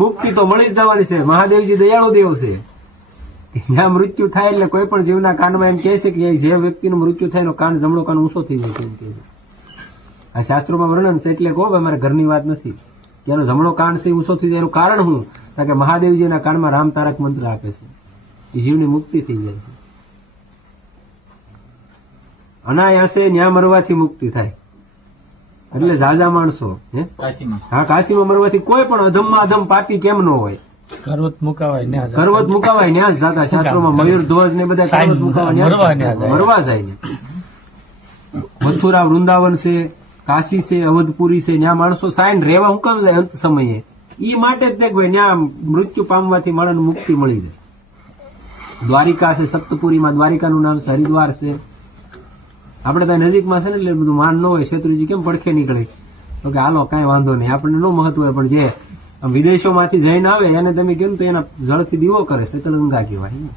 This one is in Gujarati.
મુક્તિ તો મળી જ જવાની છે. મહાદેવજી દયાળુ દેવ છે. જ્યાં મૃત્યુ થાય એટલે કોઈ પણ જીવના કાનમાં એમ કહે છે કે જે વ્યક્તિનું મૃત્યુ થાય એનો કાન જમણો કાન ઊંચો થઈ જાય એમ કહે છે. આ શાસ્ત્રોમાં વર્ણન છે એટલે કહો, અમારા ઘરની વાત નથી. એનો જમણો કાન છે ઊંચો થઈ જાય એનું કારણ શું? કારણ કે મહાદેવજીના કાનમાં રામ તારક મંત્ર આપે છે. એ જીવની મુક્તિ થઈ જાય છે. અનાયાસે ન્યા મરવાથી મુક્તિ થાય. એટલે ઝાઝા માણસો હા કાશીમાં મરવાથી કોઈ પણ અધમમાં અધમ પાપી કેમ ન હોય? કરવત મુકાવાય ન્યા જ જાતા. શાસ્ત્રોમાં મયુર ધ્વજ ને બધા કરવત મુકાવાય મરવા જાય ને. મથુરા વૃંદાવન છે, કાશી છે, અવધપુરી છે, ત્યાં માણસો સાઈન રેવા હું કામ જાય અંત સમયે? ઈ માટે જ દેખ ભાઈ ત્યાં મૃત્યુ પામવાથી માણસને મુક્તિ મળી જાય. દ્વારિકા છે, સપ્તપુરીમાં દ્વારિકાનું નામ છે, હરિદ્વાર છે. આપણે ત્યાં નજીકમાં છે ને એટલે બધું માન ન હોય. શેત્રુજી કેમ પડખે નીકળે તો કે હાલો કઈ વાંધો નહીં, આપણને ન મહત્વ હોય. પણ જે વિદેશોમાંથી જઈને આવે એને તમે કેમ તો એના જળથી દીવો કરે છે, તો ગંગા કહેવાય.